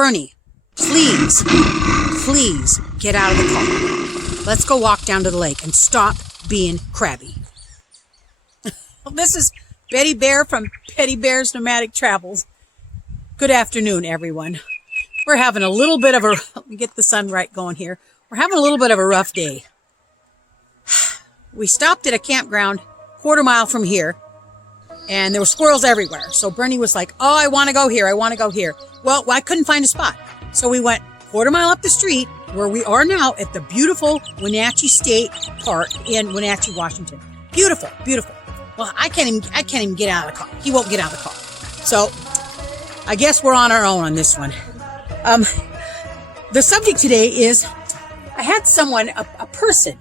Berney, please get out of the car. Let's go walk down to the lake and stop being crabby. This is Betty Bear from Betty Bear's Nomadic Travels. Good afternoon, everyone. We're having a little bit of a, let me get the sun right going here. We're having a little bit of a rough day. We stopped at a campground quarter mile from here, and there were squirrels everywhere. So Bernie was like, oh, I want to go here. I want to go here. Well, I couldn't find a spot. So we went quarter mile up the street where we are now at the beautiful Wenatchee State Park in Wenatchee, Washington. Beautiful, beautiful. Well, I can't even get out of the car. He won't get out of the car. So I guess we're on our own on this one. The subject today is, I had someone, a person,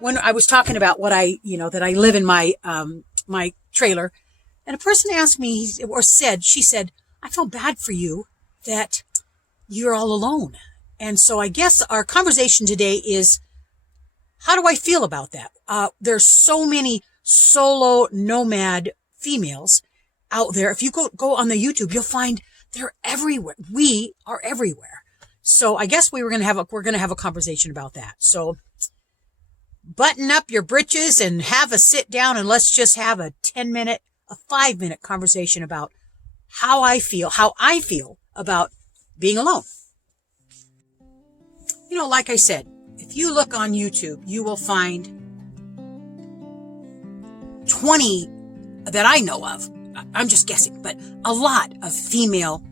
when I was talking about what that I live in my trailer, and a person asked me, or she said, I feel bad for you that you're all alone. And so I guess our conversation today is, how do I feel about that? There's so many solo nomad females out there. If you go on the YouTube, you'll find they're everywhere. We are everywhere. So I guess we're going to have a conversation about that. So button up your britches and have a sit down, and let's just have a 5-minute conversation about how I feel about being alone. Like I said, if you look on YouTube, you will find 20 that I know of. I'm just guessing, but a lot of female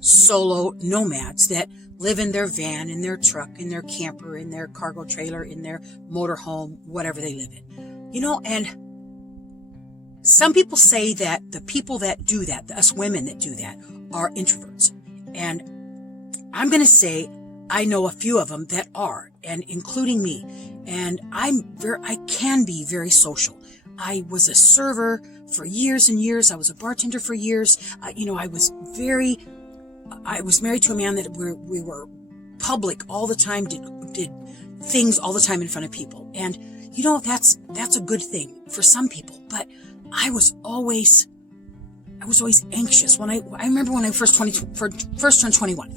solo nomads that live in their van, in their truck, in their camper, in their cargo trailer, in their motorhome, whatever they live in. And some people say that the people that do that, us women that do that, are introverts. And I'm going to say I know a few of them that are, and including me. And I can be very social. I was a server for years and years. I was a bartender for years. I was married to a man that we were public all the time, did things all the time in front of people. And, that's a good thing for some people. But I was always anxious. I remember when I first turned 21,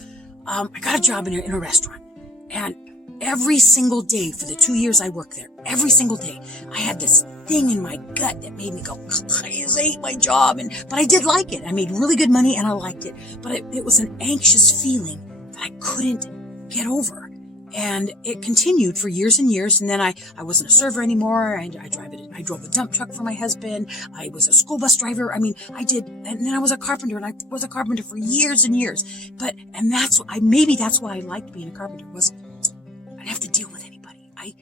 I got a job in a restaurant, and every single day for the 2 years I worked there, every single day, I had this thing in my gut that made me go, I hate my job. But I did like it. I made really good money and I liked it. But it was an anxious feeling that I couldn't get over. And it continued for years and years. And then I wasn't a server anymore. I drove a dump truck for my husband. I was a school bus driver. And then I was a carpenter, and I was a carpenter for years and years. Maybe that's why I liked being a carpenter, was I didn't have to deal with anybody. I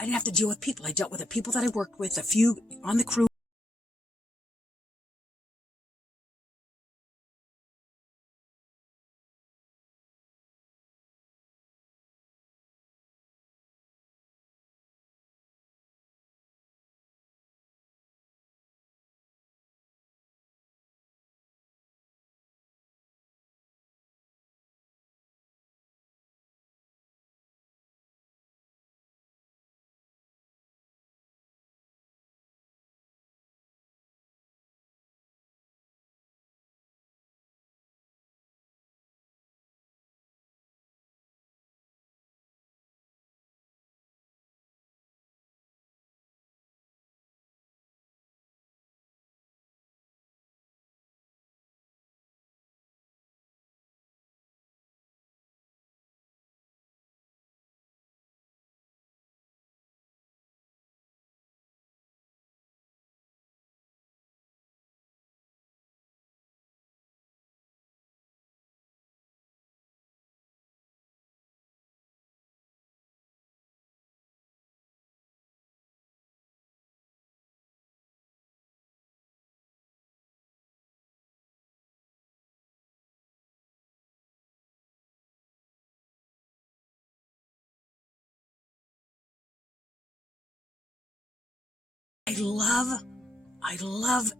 didn't have to deal with people. I dealt with the people that I worked with, a few on the crew. I love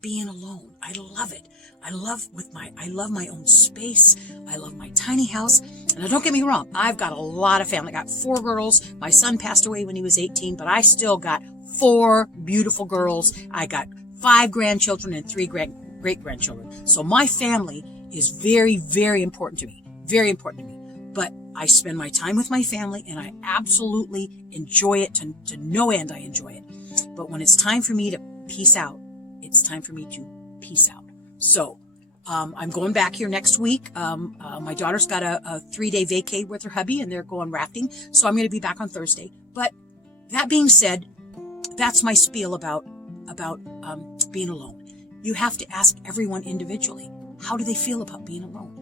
being alone. I love it. I love my own space. I love my tiny house. And don't get me wrong, I've got a lot of family. I got 4 girls. My son passed away when he was 18, but I still got 4 beautiful girls. I got 5 grandchildren and 3 great grandchildren. So my family is very, very important to me. Very important to me. But I spend my time with my family, and I absolutely enjoy it to no end. I enjoy it. But when it's time for me to peace out, it's time for me to peace out. So I'm going back here next week. My daughter's got a 3-day vacay with her hubby, and they're going rafting. So I'm going to be back on Thursday. But that being said, that's my spiel about being alone. You have to ask everyone individually, how do they feel about being alone?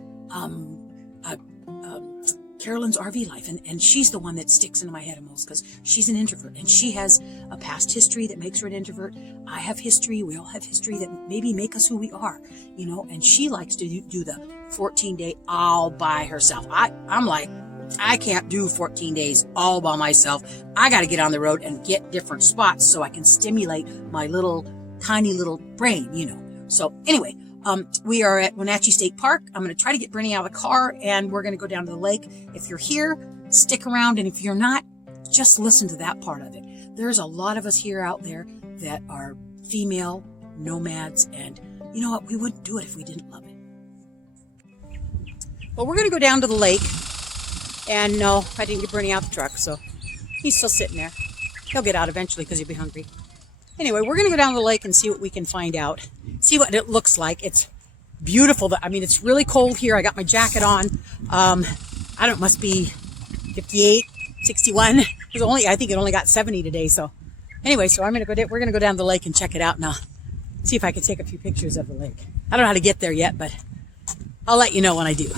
Carolyn's RV life, and she's the one that sticks into my head the most because she's an introvert, and she has a past history that makes her an introvert. I have history. We all have history that maybe make us who we are, and she likes to do the 14-day all by herself. I'm like, I can't do 14 days all by myself. I got to get on the road and get different spots so I can stimulate my tiny little brain, So anyway, we are at Wenatchee State Park. I'm going to try to get Berney out of the car, and we're going to go down to the lake. If you're here, stick around, and if you're not, just listen to that part of it. There's a lot of us here out there that are female nomads, and you know what? We wouldn't do it if we didn't love it. Well, we're going to go down to the lake, and no, I didn't get Berney out the truck, so he's still sitting there. He'll get out eventually because he'll be hungry. Anyway, we're going to go down to the lake and see what we can find out. See what it looks like. It's beautiful. I mean, it's really cold here. I got my jacket on. I don't know, it must be 58, 61. I think it only got 70 today. So anyway, so we're going to go down to the lake and check it out now. See if I can take a few pictures of the lake. I don't know how to get there yet, but I'll let you know when I do.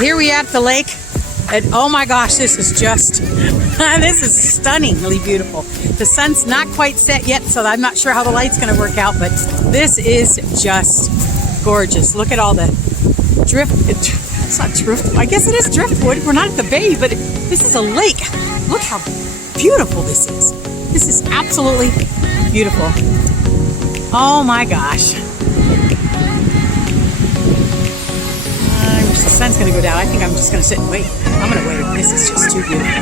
Here we at the lake, and oh my gosh, this is just, this is stunningly beautiful. The sun's not quite set yet, so I'm not sure how the light's going to work out, but this is just gorgeous. Look at all the it's not driftwood, I guess it is driftwood. We're not at the bay, but this is a lake. Look how beautiful this is. This is absolutely beautiful. Oh my gosh. The sun's going to go down. I think I'm just going to sit and wait. I'm going to wait. This is just too beautiful.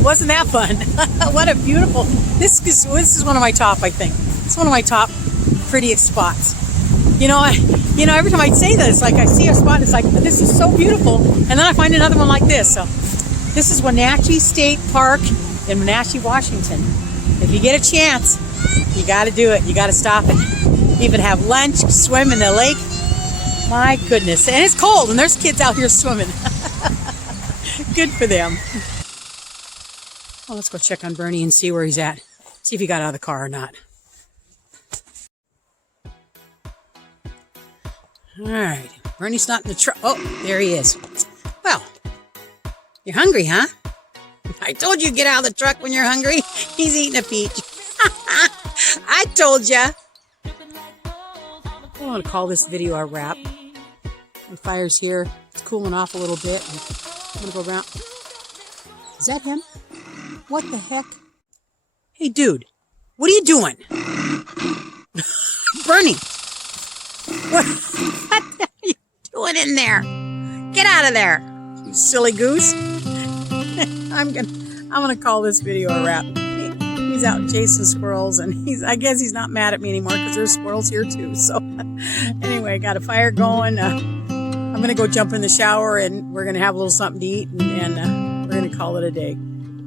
Wasn't that fun? What a beautiful, this is one of my top, I think. It's one of my top prettiest spots. Every time I say that, it's like I see a spot, it's like, this is so beautiful, and then I find another one like this. So this is Wenatchee State Park in Wenatchee, Washington. If you get a chance, you got to do it. You got to stop it. Even have lunch, swim in the lake. My goodness. And it's cold, and there's kids out here swimming. Good for them. Well, let's go check on Berney and see where he's at. See if he got out of the car or not. All right. Bernie's not in the truck. Oh, there he is. Well, you're hungry, huh? I told you get out of the truck when you're hungry. He's eating a peach. I told ya. I want to call this video a wrap. The fire's here. It's cooling off a little bit. I'm going to go around. Is that him? What the heck? Hey, dude. What are you doing? Bernie. What the hell are you doing in there? Get out of there, you silly goose. I'm gonna call this video a wrap. He's out chasing squirrels, and I guess he's not mad at me anymore because there's squirrels here too. So anyway, got a fire going. I'm gonna go jump in the shower, and we're gonna have a little something to eat, and we're gonna call it a day.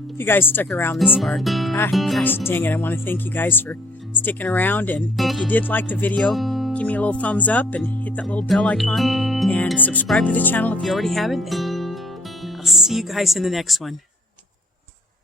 If you guys stuck around this far, gosh dang it, I want to thank you guys for sticking around. And if you did like the video, give me a little thumbs up and hit that little bell icon and subscribe to the channel if you already haven't. And I'll see you guys in the next one.